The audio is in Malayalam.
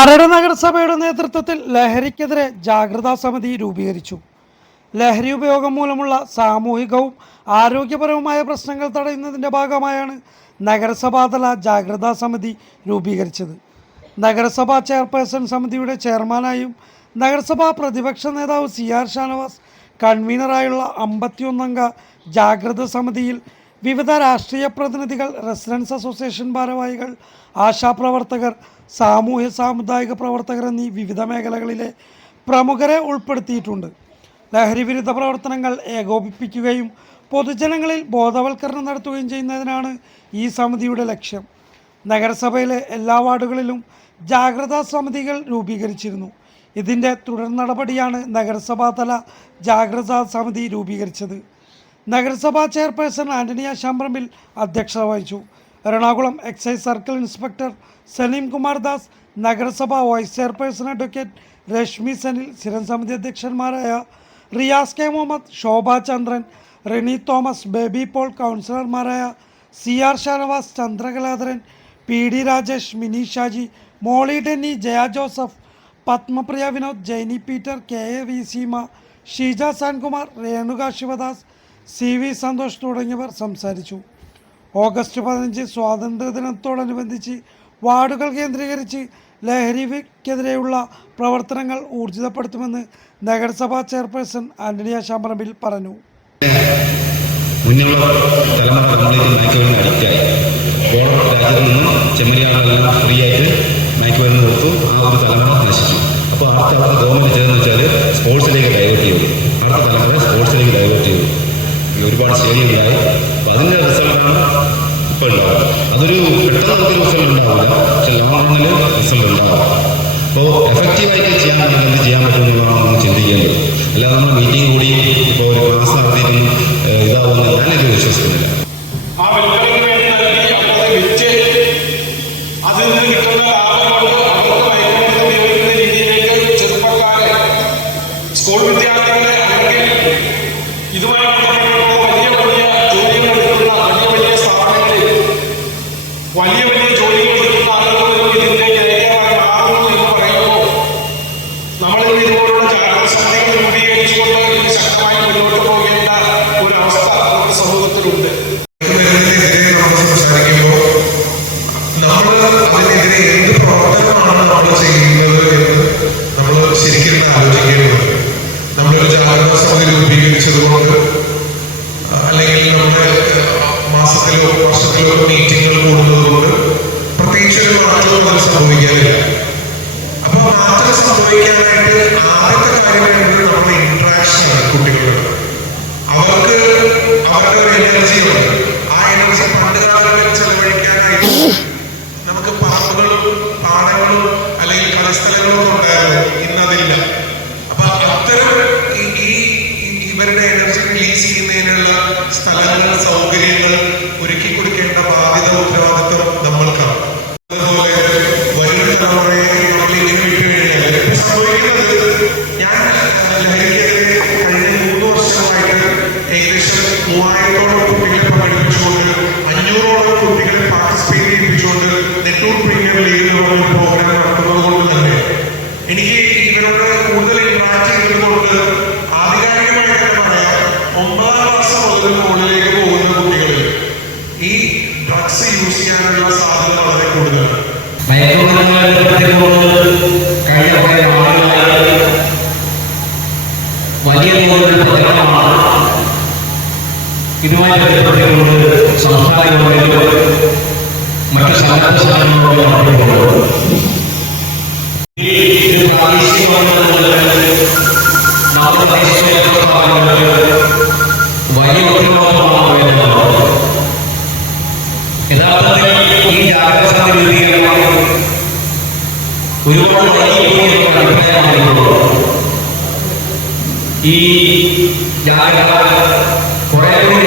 മരട് നഗരസഭയുടെ നേതൃത്വത്തിൽ ലഹരിക്കെതിരെ ജാഗ്രതാ സമിതി രൂപീകരിച്ചു. ലഹരി ഉപയോഗം മൂലമുള്ള സാമൂഹികവും ആരോഗ്യപരവുമായ പ്രശ്നങ്ങൾ തടയുന്നതിന്റെ ഭാഗമായാണ് നഗരസഭാതല ജാഗ്രതാ സമിതി രൂപീകരിച്ചത്. നഗരസഭാ ചെയർപേഴ്സൺ സമിതിയുടെ ചെയർമാനായും നഗരസഭാ പ്രതിപക്ഷ നേതാവ് സി ആർ ഷാനവാസ് കൺവീനറായുള്ള അമ്പത്തിയൊന്നംഗ ജാഗ്രത സമിതിയിൽ വിവിധ രാഷ്ട്രീയ പ്രതിനിധികൾ റെസിഡൻസ് അസോസിയേഷൻ ഭാരവാഹികൾ ആശാപ്രവർത്തകർ സാമൂഹ്യ സാമുദായിക പ്രവർത്തകർ എന്നീ വിവിധ മേഖലകളിലെ പ്രമുഖരെ ഉൾപ്പെടുത്തിയിട്ടുണ്ട്. ലഹരി വിരുദ്ധ പ്രവർത്തനങ്ങൾ ഏകോപിപ്പിക്കുകയും പൊതുജനങ്ങളിൽ ബോധവൽക്കരണം നടത്തുകയും ചെയ്യുന്നതിനാണ് ഈ സമിതിയുടെ ലക്ഷ്യം. നഗരസഭയിലെ എല്ലാ വാർഡുകളിലും ജാഗ്രതാ സമിതികൾ രൂപീകരിച്ചിരുന്നു. ഇതിന്റെ തുടർ നടപടിയാണ് നഗരസഭാതല ജാഗ്രതാ സമിതി രൂപീകരിച്ചത്. നഗരസഭാ ചെയർപേഴ്സൺ ആന്റണിയ ശാമ്പ്രമിൽ അധ്യക്ഷത വഹിച്ചു. Ernakulam excise circle inspector Saleem Kumar Das നഗരസഭ vice chairperson advocate Reshmi Sanil സ്ഥിരം സമിതി അധ്യക്ഷന്മാരായ Riyas K. Muhammad Shobha Chandran Reni Thomas Baby Paul കൗൺസിലർമാരായ C R Shanavas Chandrakaladharan P D Rajesh Mini Shaji Molly Denny Jaya Joseph Padmapriya Vinod Jainy Peter K. A. V. Seema Sheeja Sankumar Renuka Sivadas C V Santhosh തുടങ്ങിയവർ സംസാരിച്ചു. ഓഗസ്റ്റ് പതിനഞ്ച് സ്വാതന്ത്ര്യദിനത്തോടനുബന്ധിച്ച് വാർഡുകൾ കേന്ദ്രീകരിച്ച് ലഹരിക്കെതിരെയുള്ള പ്രവർത്തനങ്ങൾ ഊർജിതപ്പെടുത്തുമെന്ന് നഗരസഭാ ചെയർപേഴ്സൺ ആന്റണിയ ശാമ്പറമ്പിൽ പറഞ്ഞു. മുന്നുള്ള നിന്ന് ഫ്രീ ആയിട്ട് ആ തലമുറ അപ്പോൾ അടുത്ത ഗവൺമെന്റ് ചെയ്തെന്ന് വെച്ചാൽ സ്പോർട്സിലേക്ക് ഡൈവേർട്ട് ചെയ്തു. അടുത്ത തലമുറ സ്പോർട്സിലേക്ക് ഡൈവേർട്ട് ചെയ്തു. സ്റ്റേഡിയം ഉണ്ടായി അപ്പോൾ അതിന്റെ റിസൾട്ടാണ് ഇപ്പോൾ ഉണ്ടാവുക. അതൊരു പെട്ടെന്ന് നമുക്ക് റിസൾട്ട് ഉണ്ടാവില്ല. പക്ഷെ ലോങ് റണ്ണിൽ റിസൾട്ട് ഉണ്ടാവും. അപ്പോൾ എഫക്റ്റീവായിട്ട് ചെയ്യാൻ പറ്റുന്ന എന്ത് ചെയ്യാൻ പറ്റും എന്നുള്ളതാണ് നമ്മൾ ചിന്തിക്കേണ്ടത് അല്ലാതെ നമ്മൾ മീറ്റിംഗ് കൂടി ഇപ്പോൾ ഒരു ക്ലാസ് നടത്തിയിട്ടും ഇതാവുമെന്ന് ഞാനിത് വിശ്വസിക്കുന്നില്ല. അതിനെതിരെ എന്ത് പ്രവർത്തനമാണ് നമ്മൾ ചെയ്യുന്നത് നമ്മൾ ശരിക്കും ആലോചിക്കേണ്ടതുണ്ട് നമ്മളൊരു ജാഗ്രതാ സമിതി രൂപീകരിച്ചതുകൊണ്ട് അല്ലെങ്കിൽ നമ്മുടെ മാസത്തിലോ വർഷത്തിലോ മീറ്റിങ്ങുകൾ കൂടുന്നതുകൊണ്ട് പ്രത്യേകിച്ച് ഒരു മാറ്റവും അതിൽ സംഭവിക്കാനില്ല ഇന്ററാക്ഷൻ ആണ് കുട്ടികളോട് അവർക്ക് അവരുടെ ഒരു ആ എനർജി പണ്ട് കാലങ്ങളിൽ നമുക്ക് പറമ്പുകളും പാടങ്ങളും അല്ലെങ്കിൽ കളിസ്ഥലങ്ങളും ഉണ്ടായിരുന്നു ഇന്നതില്ല. അപ്പൊ അത്തരം ഈ- ഇവരുടെ എനർജി റിലീസ് ചെയ്യുന്നതിനുള്ള സ്ഥലങ്ങൾ സൗകര്യങ്ങൾ ഒരുക്കി കൊടുക്കേണ്ട ബാധ്യത ഉത്തരവാദിത്വം നമ്മൾക്കാണ്. അതുപോലെ വരും തലമുറയെ ഞാൻ ലഹരിക്കെതിരെ ഇതുമായി ബന്ധപ്പെട്ടുകൊണ്ട് സംസ്ഥാന മറ്റു സന്നദ്ധ സംഘടനകളോട് സ്ഥാപനങ്ങൾക്ക് വലിയ ഉത്തരവാദിത്തമാണ് വരുന്നത് യഥാർത്ഥത്തിൽ ഈ ജാഗ്രത സമിതി രൂപീകരണം ഒരുപാട് വലിയ അഭിപ്രായമാണുള്ളത് ഈ ജാഗ്രത കുറെ കൂടി